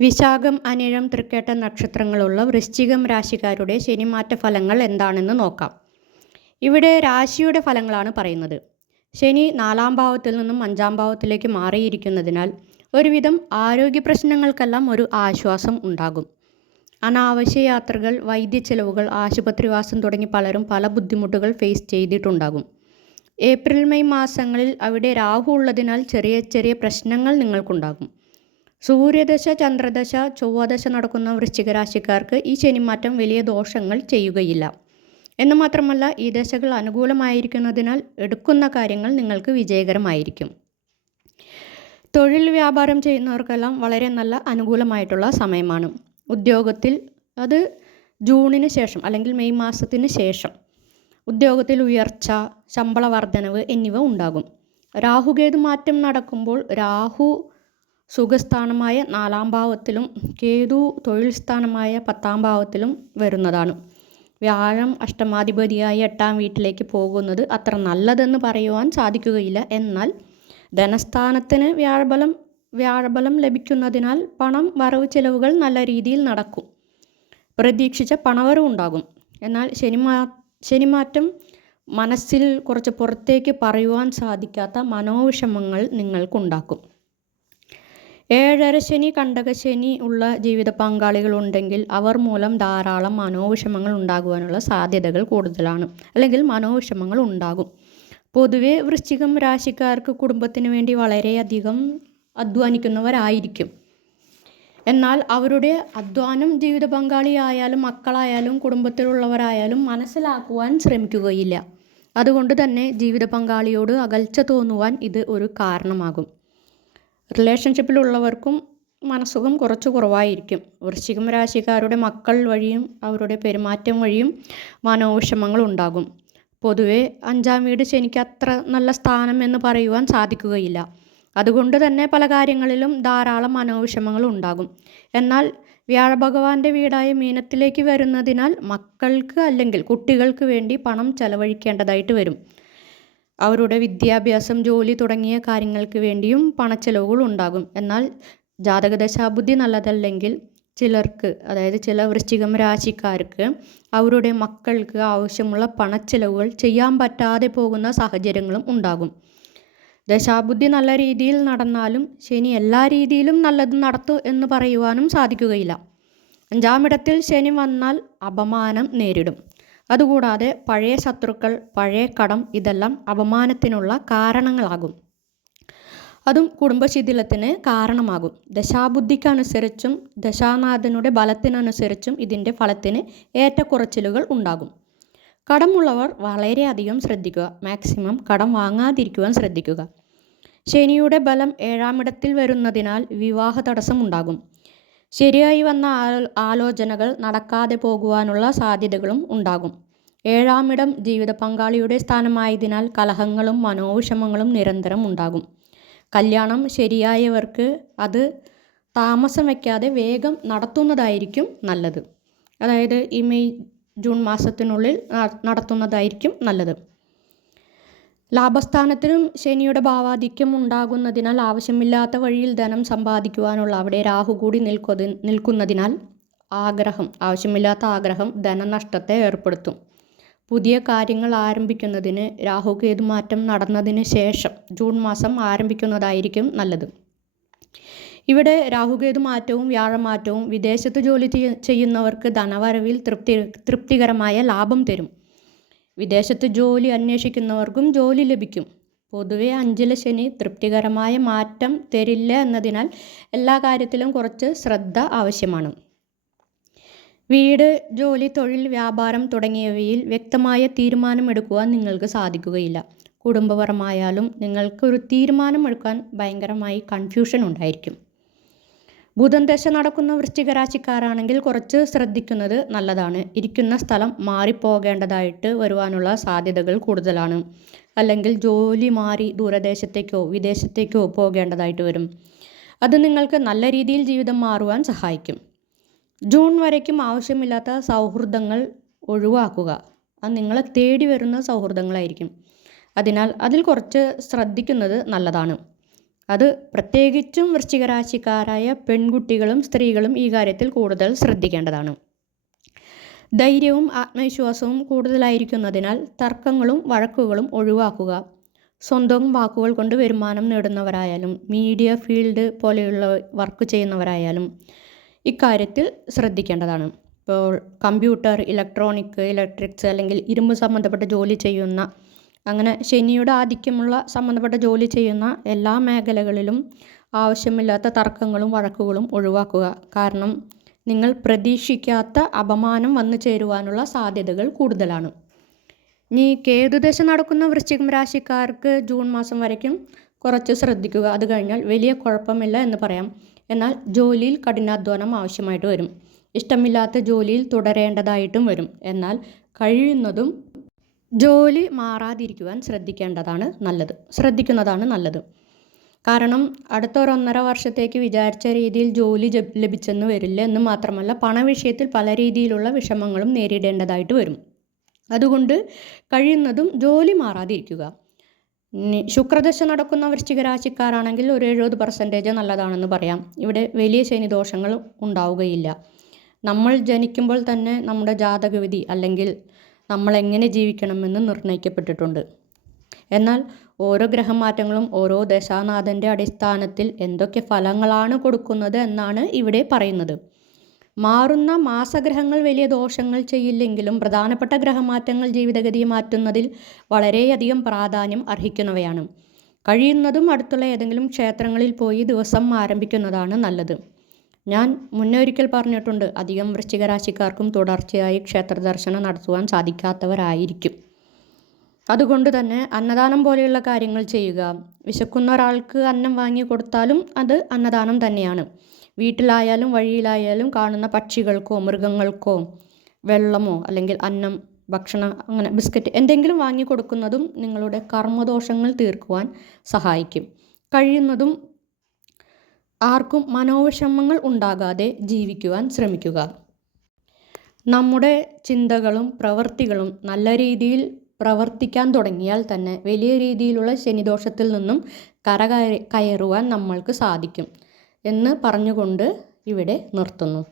വിശാഖം അനിഴം തൃക്കേട്ട നക്ഷത്രങ്ങളുള്ള വൃശ്ചികം രാശിക്കാരുടെ ശനിമാറ്റ ഫലങ്ങൾ എന്താണെന്ന് നോക്കാം. ഇവിടെ രാശിയുടെ ഫലങ്ങളാണ് പറയുന്നത്. ശനി നാലാം ഭാവത്തിൽ നിന്നും അഞ്ചാം ഭാവത്തിലേക്ക് മാറിയിരിക്കുന്നതിനാൽ ഒരുവിധം ആരോഗ്യ പ്രശ്നങ്ങൾക്കെല്ലാം ഒരു ആശ്വാസം ഉണ്ടാകും. അനാവശ്യ യാത്രകൾ വൈദ്യ ചെലവുകൾ ആശുപത്രിവാസം തുടങ്ങി പലരും പല ബുദ്ധിമുട്ടുകൾ ഫേസ് ചെയ്തിട്ടുണ്ടാകും. ഏപ്രിൽ മെയ് മാസങ്ങളിൽ അവിടെ രാഹു ഉള്ളതിനാൽ ചെറിയ ചെറിയ പ്രശ്നങ്ങൾ നിങ്ങൾക്കുണ്ടാകും. സൂര്യദശ ചന്ദ്രദശ ചൊവ്വദശ നടക്കുന്ന വൃശ്ചികരാശിക്കാർക്ക് ഈ ശനിമാറ്റം വലിയ ദോഷങ്ങൾ ചെയ്യുകയില്ല. എന്ന് മാത്രമല്ല ഈ ദശകൾ അനുകൂലമായിരിക്കുന്നതിനാൽ എടുക്കുന്ന കാര്യങ്ങൾ നിങ്ങൾക്ക് വിജയകരമായിരിക്കും. തൊഴിൽ വ്യാപാരം ചെയ്യുന്നവർക്കെല്ലാം വളരെ നല്ല അനുകൂലമായിട്ടുള്ള സമയമാണ്. ഉദ്യോഗത്തിൽ അത് ജൂണിന് ശേഷം അല്ലെങ്കിൽ മെയ് മാസത്തിന് ശേഷം ഉദ്യോഗത്തിൽ ഉയർച്ച ശമ്പള വർധനവ് എന്നിവ ഉണ്ടാകും. രാഹുകേതു മാറ്റം നടക്കുമ്പോൾ രാഹു സുഖസ്ഥാനമായ നാലാം ഭാവത്തിലും കേതു തൊഴിൽ സ്ഥാനമായ പത്താം ഭാവത്തിലും വരുന്നതാണ്. വ്യാഴം അഷ്ടമാധിപതിയായി എട്ടാം വീട്ടിലേക്ക് പോകുന്നത് അത്ര നല്ലതെന്ന് പറയുവാൻ സാധിക്കുകയില്ല. എന്നാൽ ധനസ്ഥാനത്തിന് വ്യാഴബലം വ്യാഴബലം ലഭിക്കുന്നതിനാൽ പണം വരവ് ചെലവുകൾ നല്ല രീതിയിൽ നടക്കും. പ്രതീക്ഷിച്ച പണവരവ് ഉണ്ടാകും. എന്നാൽ ശനിമാ ശനിമാറ്റം മനസ്സിൽ കുറച്ച് പുറത്തേക്ക് പറയുവാൻ സാധിക്കാത്ത മനോവിഷമങ്ങൾ നിങ്ങൾക്കുണ്ടാക്കും. ഏഴര ശനി കണ്ടകശനി ഉള്ള ജീവിത പങ്കാളികളുണ്ടെങ്കിൽ അവർ മൂലം ധാരാളം മനോവിഷമങ്ങൾ ഉണ്ടാകുവാനുള്ള സാധ്യതകൾ കൂടുതലാണ് അല്ലെങ്കിൽ മനോവിഷമങ്ങൾ ഉണ്ടാകും. പൊതുവെ വൃശ്ചികം രാശിക്കാർക്ക് കുടുംബത്തിന് വേണ്ടി വളരെയധികം അധ്വാനിക്കുന്നവരായിരിക്കും. എന്നാൽ അവരുടെ അധ്വാനം ജീവിത പങ്കാളിയായാലും മക്കളായാലും കുടുംബത്തിലുള്ളവരായാലും മനസ്സിലാക്കുവാൻ ശ്രമിക്കുകയില്ല. അതുകൊണ്ട് തന്നെ ജീവിത പങ്കാളിയോട് അകൽച്ച തോന്നുവാൻ ഇത് ഒരു കാരണമാകും. റിലേഷൻഷിപ്പിലുള്ളവർക്കും മനസുഖം കുറച്ച് കുറവായിരിക്കും. വൃശ്ചികം രാശിക്കാരുടെ മക്കൾ വഴിയും അവരുടെ പെരുമാറ്റം വഴിയും മനോവിഷമങ്ങൾ ഉണ്ടാകും. പൊതുവെ അഞ്ചാം വീട് ശനിക്ക് അത്ര നല്ല സ്ഥാനം എന്ന് പറയുവാൻ സാധിക്കുകയില്ല. അതുകൊണ്ട് തന്നെ പല കാര്യങ്ങളിലും ധാരാളം മനോവിഷമങ്ങൾ ഉണ്ടാകും. എന്നാൽ വ്യാഴഭഗവാന്റെ വീടായ മീനത്തിലേക്ക് വരുന്നതിനാൽ മക്കൾക്ക് അല്ലെങ്കിൽ കുട്ടികൾക്ക് വേണ്ടി പണം ചെലവഴിക്കേണ്ടതായിട്ട് വരും. അവരുടെ വിദ്യാഭ്യാസം ജോലി തുടങ്ങിയ കാര്യങ്ങൾക്ക് വേണ്ടിയും പണച്ചെലവുകൾ ഉണ്ടാകും. എന്നാൽ ജാതകദശാബുദ്ധി നല്ലതല്ലെങ്കിൽ ചിലർക്ക് അതായത് ചില വൃശ്ചികം രാശിക്കാർക്ക് അവരുടെ മക്കൾക്ക് ആവശ്യമുള്ള പണച്ചെലവുകൾ ചെയ്യാൻ പറ്റാതെ പോകുന്ന സാഹചര്യങ്ങളും ഉണ്ടാകും. ദശാബുദ്ധി നല്ല രീതിയിൽ നടന്നാലും ശനി എല്ലാ രീതിയിലും നല്ലത് നടത്തു എന്ന് പറയുവാനും സാധിക്കുകയില്ല. അഞ്ചാമിടത്തിൽ ശനി വന്നാൽ അപമാനം നേരിടും. അതുകൂടാതെ പഴയ ശത്രുക്കൾ പഴയ കടം ഇതെല്ലാം അപമാനത്തിനുള്ള കാരണങ്ങളാകും. അതും കുടുംബശിഥിലത്തിന് കാരണമാകും. ദശാബുദ്ധിക്കനുസരിച്ചും ദശാനാഥനുടെ ബലത്തിനനുസരിച്ചും ഇതിന്റെ ഫലത്തിന് ഏറ്റക്കുറച്ചിലുകൾ ഉണ്ടാകും. കടമുള്ളവർ വളരെയധികം ശ്രദ്ധിക്കുക. മാക്സിമം കടം വാങ്ങാതിരിക്കുവാൻ ശ്രദ്ധിക്കുക. ശനിയുടെ ബലം ഏഴാമിടത്തിൽ വരുന്നതിനാൽ വിവാഹ തടസ്സം ഉണ്ടാകും ശരിയായി വന്ന ആലോചനകൾ നടക്കാതെ പോകുവാനുള്ള സാധ്യതകളും ഉണ്ടാകും. ഏഴാമിടം ജീവിത പങ്കാളിയുടെ സ്ഥാനമായതിനാൽ കലഹങ്ങളും മനോവിഷമങ്ങളും നിരന്തരം ഉണ്ടാകും. കല്യാണം ശരിയായവർക്ക് അത് താമസം വയ്ക്കാതെ വേഗം നടത്തുന്നതായിരിക്കും നല്ലത്. അതായത് ഈ മെയ് ജൂൺ മാസത്തിനുള്ളിൽ നടത്തുന്നതായിരിക്കും നല്ലത്. ലാഭസ്ഥാനത്തിനും ശനിയുടെ ഭാവാധിക്യം ഉണ്ടാകുന്നതിനാൽ ആവശ്യമില്ലാത്ത വഴിയിൽ ധനം സമ്പാദിക്കുവാനുള്ള അവിടെ രാഹു കൂടി നിൽക്കുന്നത് നിൽക്കുന്നതിനാൽ ആഗ്രഹം ആവശ്യമില്ലാത്ത ആഗ്രഹം ധനനഷ്ടത്തെ ഏർപ്പെടുത്തും. പുതിയ കാര്യങ്ങൾ ആരംഭിക്കുന്നതിന് രാഹുകേതു മാറ്റം നടന്നതിന് ശേഷം ജൂൺ മാസം ആരംഭിക്കുന്നതായിരിക്കും നല്ലത്. ഇവിടെ രാഹുകേതു മാറ്റവും വ്യാഴമാറ്റവും വിദേശത്ത് ജോലി ചെയ്യുന്നവർക്ക് ധനവരവിൽ തൃപ്തി തൃപ്തികരമായ ലാഭം തരും. വിദേശത്ത് ജോലി അന്വേഷിക്കുന്നവർക്കും ജോലി ലഭിക്കും. പൊതുവെ അഞ്ചില ശനി തൃപ്തികരമായ മാറ്റം തരില്ല എന്നതിനാൽ എല്ലാ കാര്യത്തിലും കുറച്ച് ശ്രദ്ധ ആവശ്യമാണ്. വീട് ജോലി തൊഴിൽ വ്യാപാരം തുടങ്ങിയവയിൽ വ്യക്തമായ തീരുമാനമെടുക്കുവാൻ നിങ്ങൾക്ക് സാധിക്കുകയില്ല. കുടുംബപരമായാലും നിങ്ങൾക്കൊരു തീരുമാനമെടുക്കാൻ ഭയങ്കരമായി കൺഫ്യൂഷൻ ഉണ്ടായിരിക്കും. ബുധൻ ദശ നടക്കുന്ന വൃശ്ചിക രാശിക്കാരാണെങ്കിൽ കുറച്ച് ശ്രദ്ധിക്കുന്നത് നല്ലതാണ്. ഇരിക്കുന്ന സ്ഥലം മാറിപ്പോകേണ്ടതായിട്ട് വരുവാനുള്ള സാധ്യതകൾ കൂടുതലാണ്. അല്ലെങ്കിൽ ജോലി മാറി ദൂരദേശത്തേക്കോ വിദേശത്തേക്കോ പോകേണ്ടതായിട്ട് വരും. അത് നിങ്ങൾക്ക് നല്ല രീതിയിൽ ജീവിതം മാറുവാൻ സഹായിക്കും. ജൂൺ വരയ്ക്കും ആവശ്യമില്ലാത്ത സൗഹൃദങ്ങൾ ഒഴിവാക്കുക. അത് നിങ്ങളെ തേടി വരുന്ന സൗഹൃദങ്ങളായിരിക്കും. അതിനാൽ അതിൽ കുറച്ച് ശ്രദ്ധിക്കുന്നത് നല്ലതാണ്. അത് പ്രത്യേകിച്ചും വൃശ്ചികരാശിക്കാരായ പെൺകുട്ടികളും സ്ത്രീകളും ഈ കാര്യത്തിൽ കൂടുതൽ ശ്രദ്ധിക്കേണ്ടതാണ്. ധൈര്യവും ആത്മവിശ്വാസവും കൂടുതലായിരിക്കുന്നതിനാൽ തർക്കങ്ങളും വഴക്കുകളും ഒഴിവാക്കുക. സ്വന്തം വാക്കുകൾ കൊണ്ട് വരുമാനം നേടുന്നവരായാലും മീഡിയ ഫീൽഡ് പോലെയുള്ള വർക്ക് ചെയ്യുന്നവരായാലും ഇക്കാര്യത്തിൽ ശ്രദ്ധിക്കേണ്ടതാണ്. ഇപ്പോൾ കമ്പ്യൂട്ടർ ഇലക്ട്രോണിക് ഇലക്ട്രിക്സ് അല്ലെങ്കിൽ ഇരുമ്പ് സംബന്ധപ്പെട്ട ജോലി ചെയ്യുന്ന അങ്ങനെ ശനിയുടെ ആധിക്യമുള്ള സംബന്ധപ്പെട്ട ജോലി ചെയ്യുന്ന എല്ലാ മേഖലകളിലും ആവശ്യമില്ലാത്ത തർക്കങ്ങളും വഴക്കുകളും ഒഴിവാക്കുക. കാരണം നിങ്ങൾ പ്രതീക്ഷിക്കാത്ത അപമാനം വന്നു ചേരുവാനുള്ള സാധ്യതകൾ കൂടുതലാണ്. ഇനി കേതുദശ നടക്കുന്ന വൃശ്ചികം രാശിക്കാർക്ക് ജൂൺ മാസം വരയ്ക്കും. കുറച്ച് ശ്രദ്ധിക്കുക. അത് കഴിഞ്ഞാൽ വലിയ കുഴപ്പമില്ല എന്ന് പറയാം. എന്നാൽ ജോലിയിൽ കഠിനാധ്വാനം ആവശ്യമായിട്ട് വരും. ഇഷ്ടമില്ലാത്ത ജോലിയിൽ തുടരേണ്ടതായിട്ടും വരും. എന്നാൽ കഴിയുന്നതും ജോലി മാറാതിരിക്കുവാൻ ശ്രദ്ധിക്കേണ്ടതാണ് നല്ലത്. ശ്രദ്ധിക്കുന്നതാണ് നല്ലത്. കാരണം അടുത്ത ഒന്നര വർഷത്തേക്ക് വിചാരിച്ച രീതിയിൽ ജോലി ലഭിച്ചെന്ന് വരില്ല എന്ന് മാത്രമല്ല പണവിഷയത്തിൽ പല രീതിയിലുള്ള വിഷമങ്ങളും നേരിടേണ്ടതായിട്ട് വരും. അതുകൊണ്ട് കഴിയുന്നതും ജോലി മാറാതിരിക്കുക. ശുക്രദശ നടക്കുന്ന വൃശ്ചികരാശിക്കാരാണെങ്കിൽ ഒരു എഴുപത് പെർസെന്റേജ് നല്ലതാണെന്ന് പറയാം. ഇവിടെ വലിയ ശനിദോഷങ്ങൾ ഉണ്ടാവുകയില്ല. നമ്മൾ ജനിക്കുമ്പോൾ തന്നെ നമ്മുടെ ജാതകവിധി അല്ലെങ്കിൽ നമ്മൾ എങ്ങനെ ജീവിക്കണമെന്ന് നിർണയിക്കപ്പെട്ടിട്ടുണ്ട്. എന്നാൽ ഓരോ ഗ്രഹമാറ്റങ്ങളും ഓരോ ദശാനാഥന്റെ അടിസ്ഥാനത്തിൽ എന്തൊക്കെ ഫലങ്ങളാണ് കൊടുക്കുന്നത് എന്നാണ് ഇവിടെ പറയുന്നത്. മാറുന്ന മാസഗ്രഹങ്ങൾ വലിയ ദോഷങ്ങൾ ചെയ്യില്ലെങ്കിലും പ്രധാനപ്പെട്ട ഗ്രഹമാറ്റങ്ങൾ ജീവിതഗതി മാറ്റുന്നതിൽ വളരെയധികം പ്രാധാന്യം അർഹിക്കുന്നവയാണ്. കഴിയുന്നതും അടുത്തുള്ള ഏതെങ്കിലും ക്ഷേത്രങ്ങളിൽ പോയി ദിവസം ആരംഭിക്കുന്നതാണ് നല്ലത്. ഞാൻ മുന്നേ ഒരിക്കൽ പറഞ്ഞിട്ടുണ്ട് അധികം വൃശ്ചിക രാശിക്കാർക്കും തുടർച്ചയായി ക്ഷേത്ര ദർശനം നടത്തുവാൻ സാധിക്കാത്തവരായിരിക്കും. അതുകൊണ്ട് തന്നെ അന്നദാനം പോലെയുള്ള കാര്യങ്ങൾ ചെയ്യുക. വിശക്കുന്ന ഒരാൾക്ക് അന്നം വാങ്ങി കൊടുത്താലും അത് അന്നദാനം തന്നെയാണ്. വീട്ടിലായാലും വഴിയിലായാലും കാണുന്ന പക്ഷികൾക്കോ മൃഗങ്ങൾക്കോ വെള്ളമോ അല്ലെങ്കിൽ അന്നം ഭക്ഷണം അങ്ങനെ ബിസ്ക്കറ്റ് എന്തെങ്കിലും വാങ്ങി കൊടുക്കുന്നതും നിങ്ങളുടെ കർമ്മദോഷങ്ങൾ തീർക്കുവാൻ സഹായിക്കും. കഴിയുന്നതും ആർക്കും മനോവിഷമങ്ങൾ ഉണ്ടാകാതെ ജീവിക്കുവാൻ ശ്രമിക്കുക. നമ്മുടെ ചിന്തകളും പ്രവൃത്തികളും നല്ല രീതിയിൽ പ്രവർത്തിക്കാൻ തുടങ്ങിയാൽ തന്നെ വലിയ രീതിയിലുള്ള ശനിദോഷത്തിൽ നിന്നും കര കയറുവാൻ നമ്മൾക്ക് സാധിക്കും എന്ന് പറഞ്ഞുകൊണ്ട് ഇവിടെ നിർത്തുന്നു.